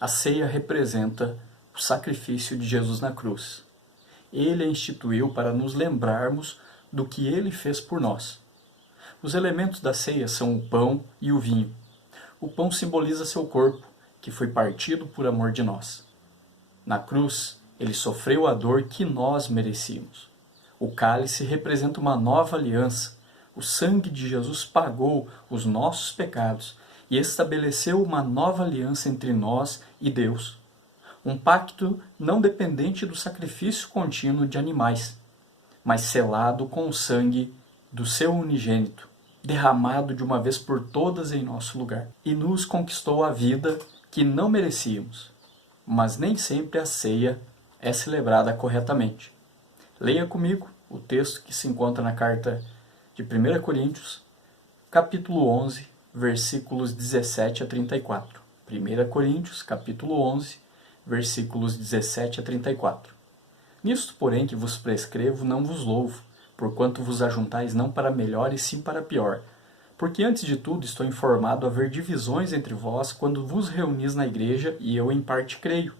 A ceia representa o sacrifício de Jesus na cruz. Ele a instituiu para nos lembrarmos do que ele fez por nós. Os elementos da ceia são o pão e o vinho. O pão simboliza seu corpo, que foi partido por amor de nós. Na cruz, ele sofreu a dor que nós merecíamos. O cálice representa uma nova aliança. O sangue de Jesus pagou os nossos pecados e estabeleceu uma nova aliança entre nós e Deus. Um pacto não dependente do sacrifício contínuo de animais, mas selado com o sangue do seu unigênito, derramado de uma vez por todas em nosso lugar. E nos conquistou a vida que não merecíamos. Mas nem sempre a ceia é celebrada corretamente. Leia comigo o texto que se encontra na carta de 1 Coríntios, capítulo 11, versículos 17 a 34. 1 Coríntios, capítulo 11, versículos 17 a 34. Nisto, porém, que vos prescrevo, não vos louvo, porquanto vos ajuntais não para melhor e sim para pior. Porque antes de tudo estou informado haver divisões entre vós quando vos reunis na igreja, e eu em parte creio.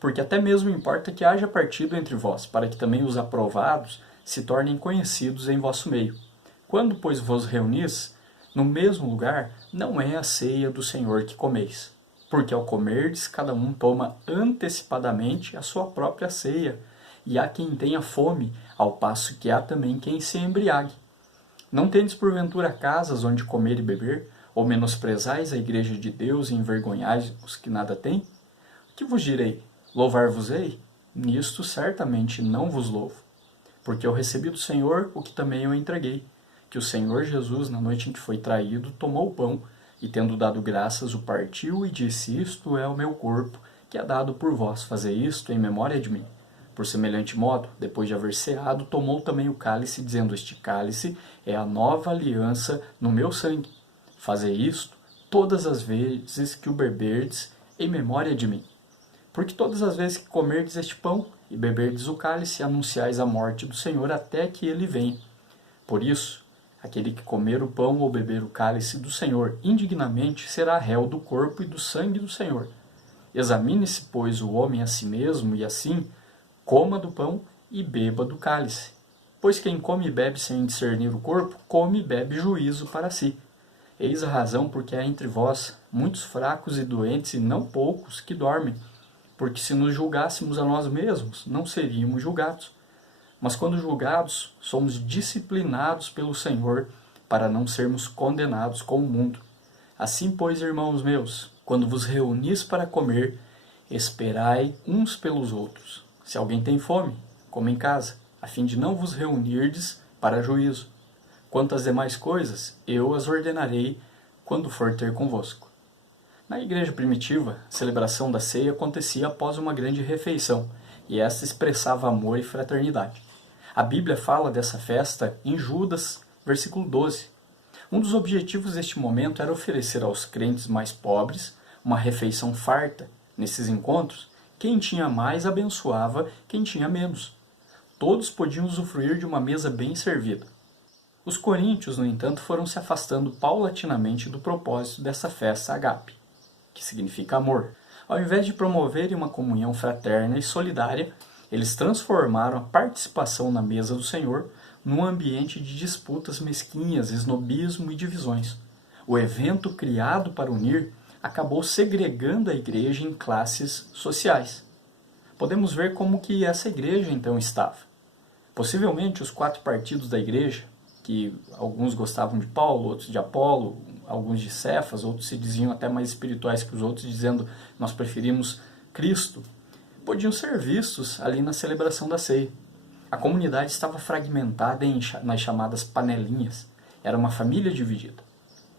Porque até mesmo importa que haja partido entre vós, para que também os aprovados se tornem conhecidos em vosso meio. Quando, pois, vos reunis no mesmo lugar, não é a ceia do Senhor que comeis. Porque ao comerdes, cada um toma antecipadamente a sua própria ceia, e há quem tenha fome, ao passo que há também quem se embriague. Não tendes porventura casas onde comer e beber, ou menosprezais a igreja de Deus e envergonhais os que nada têm? O que vos direi? Louvar-vos-ei? Nisto certamente não vos louvo. Porque eu recebi do Senhor o que também eu entreguei, que o Senhor Jesus, na noite em que foi traído, tomou o pão, e tendo dado graças, o partiu e disse: Isto é o meu corpo, que é dado por vós, fazei isto em memória de mim. Por semelhante modo, depois de haver ceado, tomou também o cálice, dizendo: Este cálice é a nova aliança no meu sangue. Fazei isto todas as vezes que o beberdes em memória de mim. Porque todas as vezes que comerdes este pão e beberdes o cálice, anunciais a morte do Senhor até que ele venha. Por isso, aquele que comer o pão ou beber o cálice do Senhor indignamente será réu do corpo e do sangue do Senhor. Examine-se, pois, o homem a si mesmo, e assim coma do pão e beba do cálice. Pois quem come e bebe sem discernir o corpo, come e bebe juízo para si. Eis a razão porque há entre vós muitos fracos e doentes, e não poucos que dormem. Porque se nos julgássemos a nós mesmos, não seríamos julgados. Mas quando julgados, somos disciplinados pelo Senhor, para não sermos condenados com o mundo. Assim, pois, irmãos meus, quando vos reunis para comer, esperai uns pelos outros. Se alguém tem fome, coma em casa, a fim de não vos reunirdes para juízo. Quanto às demais coisas, eu as ordenarei quando for ter convosco. Na igreja primitiva, a celebração da ceia acontecia após uma grande refeição, e esta expressava amor e fraternidade. A Bíblia fala dessa festa em Judas, versículo 12. Um dos objetivos deste momento era oferecer aos crentes mais pobres uma refeição farta. Nesses encontros, quem tinha mais abençoava quem tinha menos. Todos podiam usufruir de uma mesa bem servida. Os coríntios, no entanto, foram se afastando paulatinamente do propósito dessa festa ágape, que significa amor. Ao invés de promoverem uma comunhão fraterna e solidária, eles transformaram a participação na mesa do Senhor num ambiente de disputas mesquinhas, esnobismo e divisões. O evento criado para unir acabou segregando a igreja em classes sociais. Podemos ver como que essa igreja então estava. Possivelmente os 4 partidos da igreja, que alguns gostavam de Paulo, outros de Apolo, alguns de Cefas, outros se diziam até mais espirituais que os outros, dizendo nós preferimos Cristo, podiam ser vistos ali na celebração da ceia. A comunidade estava fragmentada nas chamadas panelinhas. Era uma família dividida.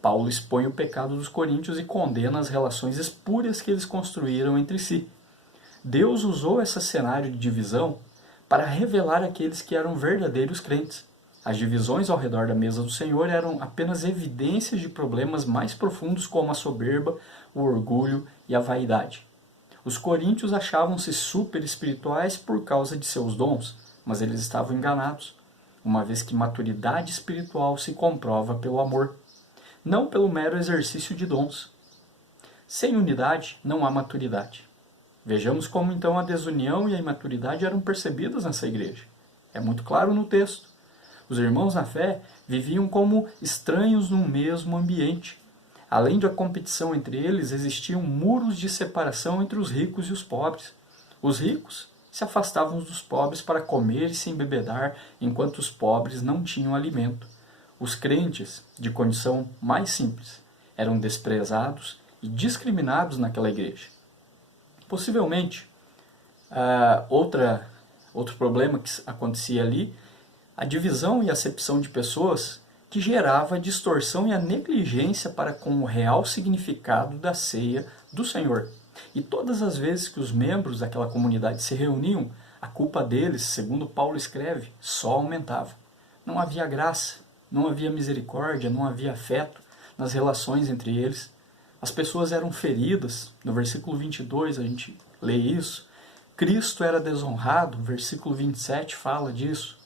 Paulo expõe o pecado dos coríntios e condena as relações espúrias que eles construíram entre si. Deus usou esse cenário de divisão para revelar aqueles que eram verdadeiros crentes. As divisões ao redor da mesa do Senhor eram apenas evidências de problemas mais profundos como a soberba, o orgulho e a vaidade. Os coríntios achavam-se super espirituais por causa de seus dons, mas eles estavam enganados, uma vez que maturidade espiritual se comprova pelo amor, não pelo mero exercício de dons. Sem unidade não há maturidade. Vejamos como então a desunião e a imaturidade eram percebidas nessa igreja. É muito claro no texto. Os irmãos na fé viviam como estranhos num mesmo ambiente. Além da competição entre eles, existiam muros de separação entre os ricos e os pobres. Os ricos se afastavam dos pobres para comer e se embebedar, enquanto os pobres não tinham alimento. Os crentes, de condição mais simples, eram desprezados e discriminados naquela igreja. Possivelmente, outro problema que acontecia ali, a divisão e acepção de pessoas que gerava a distorção e a negligência para com o real significado da ceia do Senhor. E todas as vezes que os membros daquela comunidade se reuniam, a culpa deles, segundo Paulo escreve, só aumentava. Não havia graça, não havia misericórdia, não havia afeto nas relações entre eles. As pessoas eram feridas, no versículo 22 a gente lê isso. Cristo era desonrado, versículo 27 fala disso.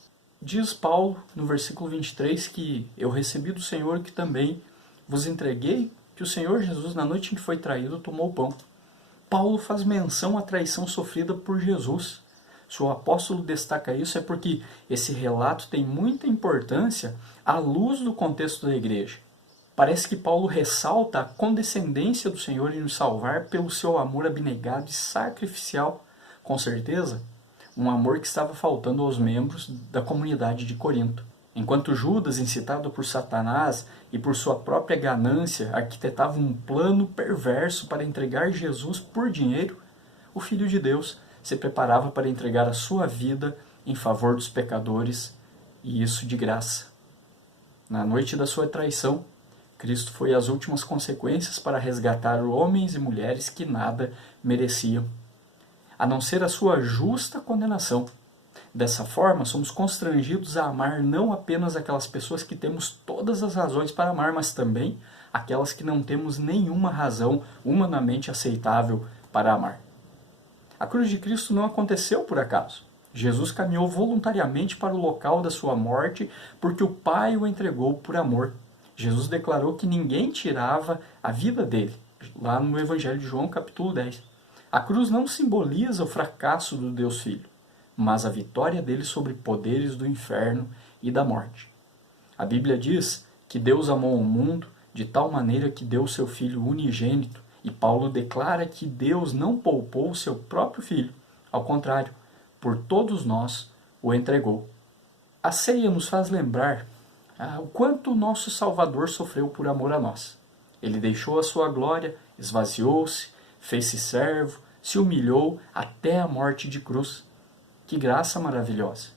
Diz Paulo no versículo 23 que eu recebi do Senhor que também vos entreguei, que o Senhor Jesus na noite em que foi traído tomou o pão. Paulo faz menção à traição sofrida por Jesus. Se o apóstolo destaca isso é porque esse relato tem muita importância à luz do contexto da igreja. Parece que Paulo ressalta a condescendência do Senhor em nos salvar pelo seu amor abnegado e sacrificial. Com certeza, um amor que estava faltando aos membros da comunidade de Corinto. Enquanto Judas, incitado por Satanás e por sua própria ganância, arquitetava um plano perverso para entregar Jesus por dinheiro, o Filho de Deus se preparava para entregar a sua vida em favor dos pecadores, e isso de graça. Na noite da sua traição, Cristo foi às últimas consequências para resgatar homens e mulheres que nada mereciam, a não ser a sua justa condenação. Dessa forma, somos constrangidos a amar não apenas aquelas pessoas que temos todas as razões para amar, mas também aquelas que não temos nenhuma razão humanamente aceitável para amar. A cruz de Cristo não aconteceu por acaso. Jesus caminhou voluntariamente para o local da sua morte porque o Pai o entregou por amor. Jesus declarou que ninguém tirava a vida dele, lá no Evangelho de João, capítulo 10. A cruz não simboliza o fracasso do Deus Filho, mas a vitória dele sobre poderes do inferno e da morte. A Bíblia diz que Deus amou o mundo de tal maneira que deu o seu Filho unigênito, e Paulo declara que Deus não poupou o seu próprio Filho, ao contrário, por todos nós o entregou. A ceia nos faz lembrar o quanto o nosso Salvador sofreu por amor a nós. Ele deixou a sua glória, esvaziou-se, fez-se servo, se humilhou até a morte de cruz. Que graça maravilhosa!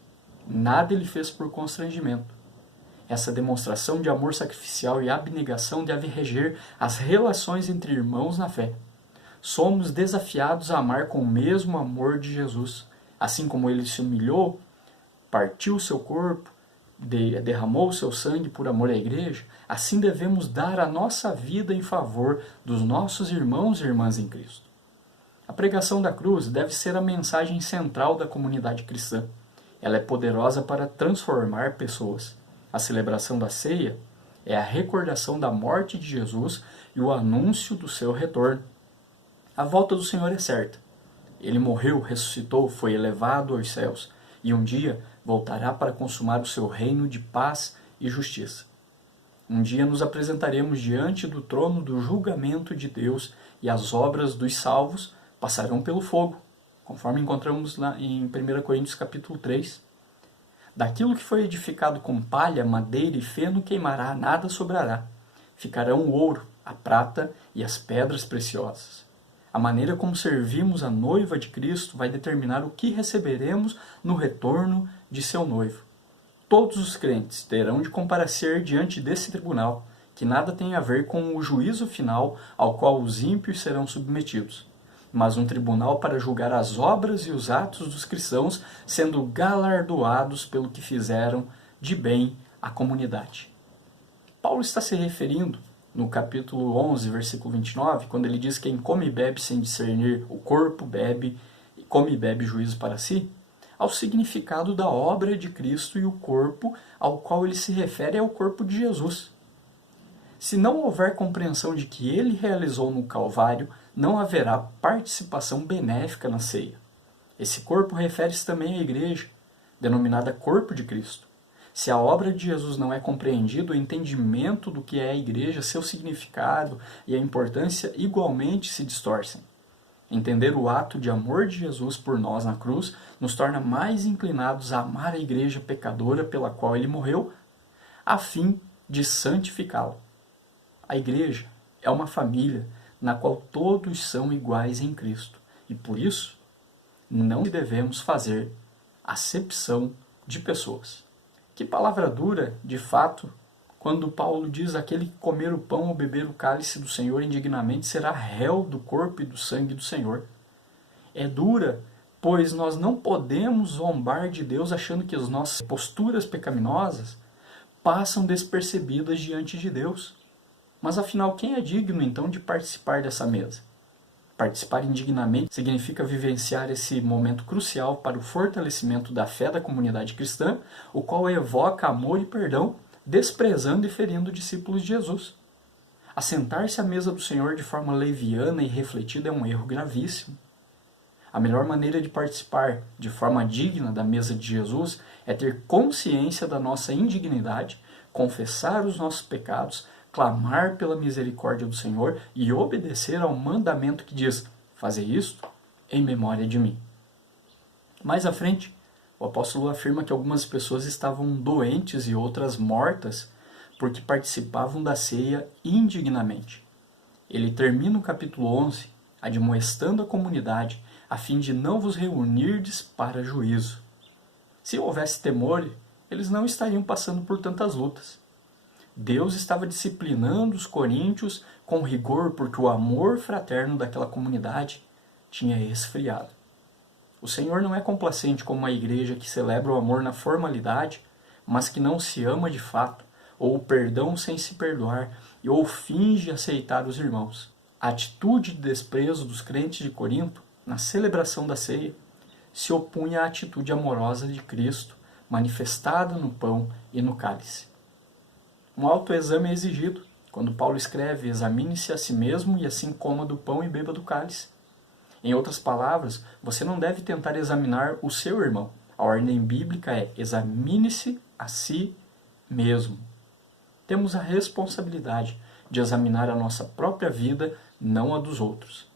Nada ele fez por constrangimento. Essa demonstração de amor sacrificial e abnegação deve reger as relações entre irmãos na fé. Somos desafiados a amar com o mesmo amor de Jesus. Assim como ele se humilhou, partiu o seu corpo, derramou o seu sangue por amor à igreja, assim devemos dar a nossa vida em favor dos nossos irmãos e irmãs em Cristo. A pregação da cruz deve ser a mensagem central da comunidade cristã. Ela é poderosa para transformar pessoas. A celebração da ceia é a recordação da morte de Jesus e o anúncio do seu retorno. A volta do Senhor é certa. Ele morreu, ressuscitou, foi elevado aos céus e um dia voltará para consumar o seu reino de paz e justiça. Um dia nos apresentaremos diante do trono do julgamento de Deus e as obras dos salvos passarão pelo fogo, conforme encontramos lá em 1 Coríntios capítulo 3. Daquilo que foi edificado com palha, madeira e feno queimará, nada sobrará. Ficarão o ouro, a prata e as pedras preciosas. A maneira como servimos a noiva de Cristo vai determinar o que receberemos no retorno de seu noivo. Todos os crentes terão de comparecer diante desse tribunal, que nada tem a ver com o juízo final ao qual os ímpios serão submetidos, mas um tribunal para julgar as obras e os atos dos cristãos, sendo galardoados pelo que fizeram de bem à comunidade. Paulo está se referindo, no capítulo 11, versículo 29, quando ele diz que quem come e bebe sem discernir o corpo, come e bebe juízo para si, ao significado da obra de Cristo, e o corpo ao qual ele se refere é o corpo de Jesus. Se não houver compreensão de que ele realizou no Calvário, não haverá participação benéfica na ceia. Esse corpo refere-se também à igreja, denominada corpo de Cristo. Se a obra de Jesus não é compreendida, o entendimento do que é a igreja, seu significado e a importância igualmente se distorcem. Entender o ato de amor de Jesus por nós na cruz nos torna mais inclinados a amar a igreja pecadora pela qual ele morreu, a fim de santificá-la. A igreja é uma família na qual todos são iguais em Cristo e, por isso, não devemos fazer acepção de pessoas. Que palavra dura, de fato, quando Paulo diz: aquele que comer o pão ou beber o cálice do Senhor indignamente será réu do corpo e do sangue do Senhor. É dura, pois nós não podemos zombar de Deus achando que as nossas posturas pecaminosas passam despercebidas diante de Deus. Mas afinal, quem é digno então de participar dessa mesa? Participar indignamente significa vivenciar esse momento crucial para o fortalecimento da fé da comunidade cristã, o qual evoca amor e perdão, desprezando e ferindo discípulos de Jesus. Assentar-se à mesa do Senhor de forma leviana e refletida é um erro gravíssimo. A melhor maneira de participar de forma digna da mesa de Jesus é ter consciência da nossa indignidade, confessar os nossos pecados, clamar pela misericórdia do Senhor e obedecer ao mandamento que diz: fazer isto em memória de mim. Mais à frente, o apóstolo afirma que algumas pessoas estavam doentes e outras mortas porque participavam da ceia indignamente. Ele termina o capítulo 11 admoestando a comunidade a fim de não vos reunirdes para juízo. Se houvesse temor, eles não estariam passando por tantas lutas. Deus estava disciplinando os coríntios com rigor porque o amor fraterno daquela comunidade tinha esfriado. O Senhor não é complacente como uma igreja que celebra o amor na formalidade, mas que não se ama de fato, ou o perdão sem se perdoar, ou finge aceitar os irmãos. A atitude de desprezo dos crentes de Corinto, na celebração da ceia, se opunha à atitude amorosa de Cristo, manifestada no pão e no cálice. Um autoexame é exigido. Quando Paulo escreve: examine-se a si mesmo e assim coma do pão e beba do cálice. Em outras palavras, você não deve tentar examinar o seu irmão. A ordem bíblica é: examine-se a si mesmo. Temos a responsabilidade de examinar a nossa própria vida, não a dos outros.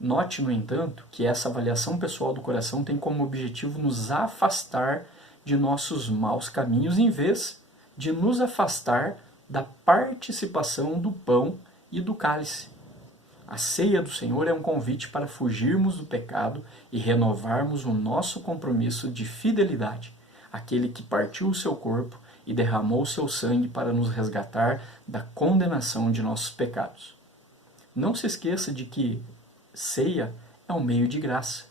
Note, no entanto, que essa avaliação pessoal do coração tem como objetivo nos afastar de nossos maus caminhos, em vez de nos afastar da participação do pão e do cálice. A ceia do Senhor é um convite para fugirmos do pecado e renovarmos o nosso compromisso de fidelidade, àquele que partiu o seu corpo e derramou o seu sangue para nos resgatar da condenação de nossos pecados. Não se esqueça de que ceia é um meio de graça,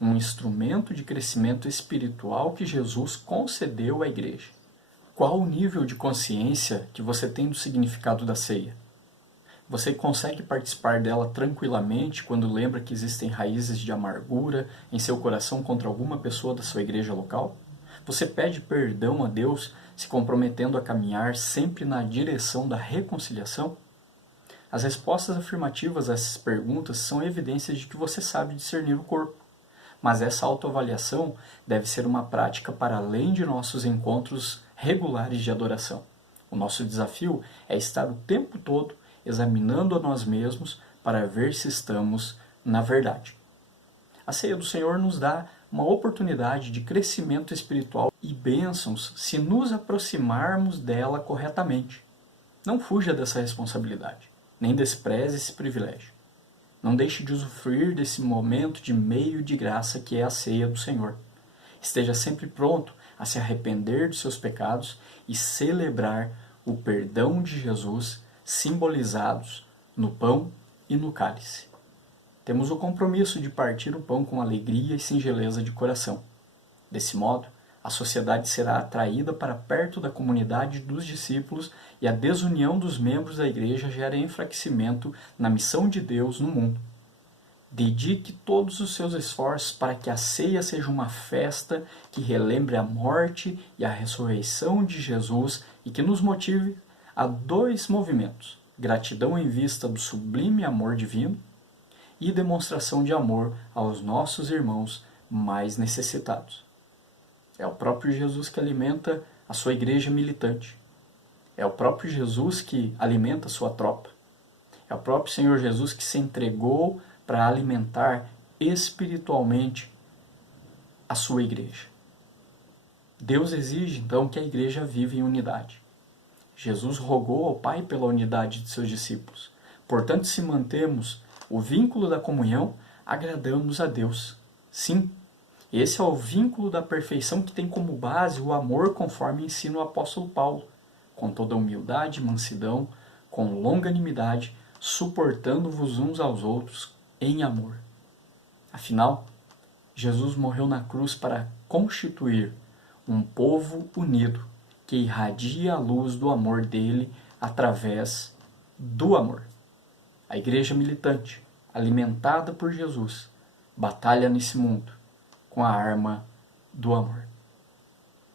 um instrumento de crescimento espiritual que Jesus concedeu à igreja. Qual o nível de consciência que você tem do significado da ceia? Você consegue participar dela tranquilamente quando lembra que existem raízes de amargura em seu coração contra alguma pessoa da sua igreja local? Você pede perdão a Deus, se comprometendo a caminhar sempre na direção da reconciliação? As respostas afirmativas a essas perguntas são evidências de que você sabe discernir o corpo. Mas essa autoavaliação deve ser uma prática para além de nossos encontros regulares de adoração. O nosso desafio é estar o tempo todo examinando a nós mesmos para ver se estamos na verdade. A ceia do Senhor nos dá uma oportunidade de crescimento espiritual e bênçãos se nos aproximarmos dela corretamente. Não fuja dessa responsabilidade, nem despreze esse privilégio. Não deixe de usufruir desse momento de meio de graça que é a ceia do Senhor. Esteja sempre pronto a se arrepender dos seus pecados e celebrar o perdão de Jesus simbolizados no pão e no cálice. Temos o compromisso de partir o pão com alegria e singeleza de coração. Desse modo, a sociedade será atraída para perto da comunidade dos discípulos e a desunião dos membros da igreja gera enfraquecimento na missão de Deus no mundo. Dedique todos os seus esforços para que a ceia seja uma festa que relembre a morte e a ressurreição de Jesus e que nos motive a dois movimentos: gratidão em vista do sublime amor divino e demonstração de amor aos nossos irmãos mais necessitados. É o próprio Jesus que alimenta a sua igreja militante. É o próprio Jesus que alimenta a sua tropa. É o próprio Senhor Jesus que se entregou para alimentar espiritualmente a sua igreja. Deus exige, então, que a igreja viva em unidade. Jesus rogou ao Pai pela unidade de seus discípulos. Portanto, se mantemos o vínculo da comunhão, agradamos a Deus. Sim, esse é o vínculo da perfeição que tem como base o amor, conforme ensina o apóstolo Paulo, com toda humildade e mansidão, com longanimidade, suportando-vos uns aos outros em amor. Afinal, Jesus morreu na cruz para constituir um povo unido que irradia a luz do amor dele através do amor. A igreja militante, alimentada por Jesus, batalha nesse mundo com a arma do amor.